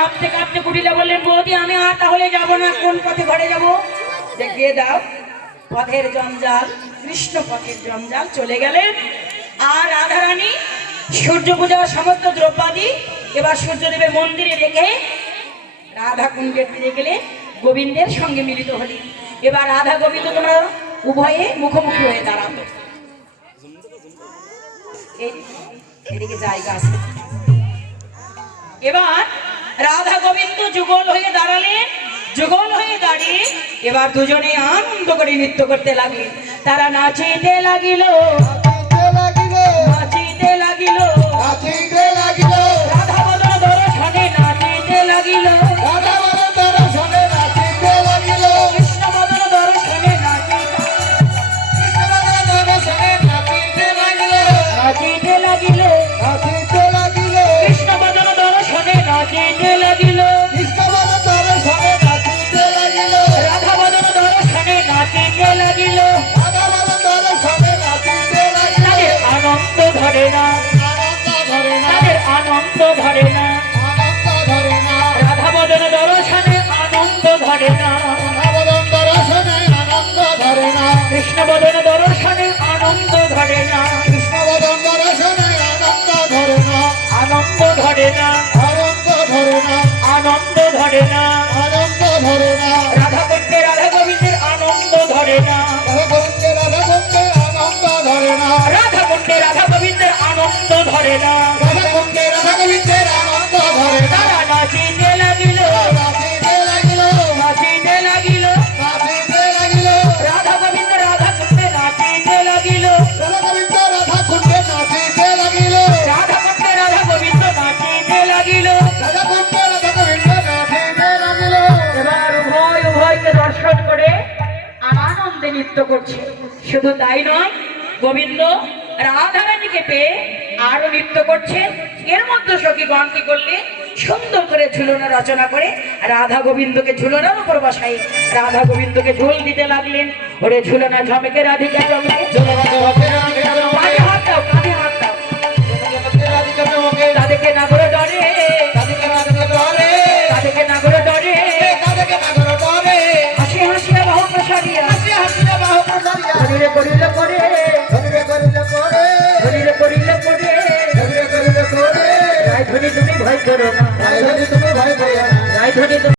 কাঁপতে কাঁপতে কুটিলা বললেন, বৌদি আমি আর তাহলে যাবো না, কোন পথে ঘরে যাব? দেখিয়ে দাও পথের জঞ্জাল, কৃষ্ণ পথের জঞ্জাল। চলে গেলেন। আর রাধারানী সূর্য পূজার সমস্ত দ্রব্যাদি এবার সূর্যদেবের মন্দিরে রেখে রাধা কুণ্ডে ফিরে গেলে গোবিন্দের সঙ্গে মিলিত হলি। এবার রাধা গোবিন্দ তোমরা উভয়ে মুখোমুখি হয়ে দাঁড়াবে। এদিকে জায়গা আছে। এবার রাধা গোবিন্দ যুগল হয়ে দাঁড়ালেন। যুগল হয়ে দাঁড়িয়ে এবার দুজনে আনন্দ করে নৃত্য করতে লাগলেন। তারা নাচিতে লাগিল, নাচিতে লাগিল, নাচিতে লাগিল। রাধা বদন দর্শনে নাচিতে লাগিল, রাধা বদন দর্শনে নাচিতে লাগিল। কৃষ্ণ বদন দর্শনে নাচিতে, কৃষ্ণ বদন দর্শনে নাচিতে লাগিল, নাচিতে লাগিল, নাচিতে লাগিল। কৃষ্ণ বদন দর্শনে নাচিতে লাগিল, কৃষ্ণ বদন দর্শনে নাচিতে লাগিল। রাধা বদন দর্শনে নাচিতে লাগিল, রাধা বদন দর্শনে নাচিতে লাগিল। তাদের আনন্দ ধরে না, আনন্দ ধরে না, তাদের আনন্দ ধরে না, আনন্দ ধরে না। রাধা বদন দর্শনে আনন্দ ধরে না, রাধা বদন দর্শনে আনন্দ ধরে না। কৃষ্ণ বদন দর্শনে আনন্দ ধরে না, কৃষ্ণ বদন দর্শনে আনন্দ ধরে না, আনন্দ ধরে না, আনন্দ ধরে না, আনন্দ ধরে না, আনন্দ ধরে না। রাধা কুণ্ডে রাধা গোবিন্দের আনন্দ ধরে না, রাধা কুণ্ডে রাধা গোবিন্দের আনন্দ ধরে না, রাধা কুণ্ডে রাধা গোবিন্দের আনন্দ ধরে না, রাধা কুণ্ডে রাধা গোবিন্দের আনন্দ ধরে না। তারা নাচিতে লাগিল, নাচিতে লাগিল, নাচিতে লাগিল, নাচিতে লাগিল। রাধা গোবিন্দ রাধা কুণ্ডে নাচিতে লাগিল, রাধা গোবিন্দ রাধা কুণ্ডে নাচিতে লাগিল, রাধা কুণ্ডে রাধা গোবিন্দ নাচিতে লাগিল, রাধা কুণ্ডে রাধা গোবিন্দ নাচিতে লাগিল। এবার উভয় উভয়কে দর্শন করে আনন্দে নৃত্য করছে। শুধু তাই নয়, গোবিন্দ রাধারানীকে পেয়ে আরো নৃত্য করছেন। এর মধ্যে সখীগণ কি করলে সুন্দর করে ঝুলনা রচনা করে রাধা গোবিন্দকে ঝুলনার উপর বসাই রাধা গোবিন্দকে ঝুল দিতে লাগলেন। ওরে ঝুলনা ঝমকে রাধিকা চমকে, কাঁধে হাত দাও, কাঁধে হাত দাও। তাদেরকে নাগর ডরে, তাদেরকে নাগর ডরে, হাসি হাসিয়া বাহু প্রসারিয়া, হাসি হাসিয়া বাহু প্রসারিয়া। করিলে করিলে করে, করিলে করিলে করে, করিলে করিলে করে, করিলে করিলে করে। রায় ধনি তুমি ভয় করো না, রায় ধনি তুমি ভয় করো না, রায় ধনি।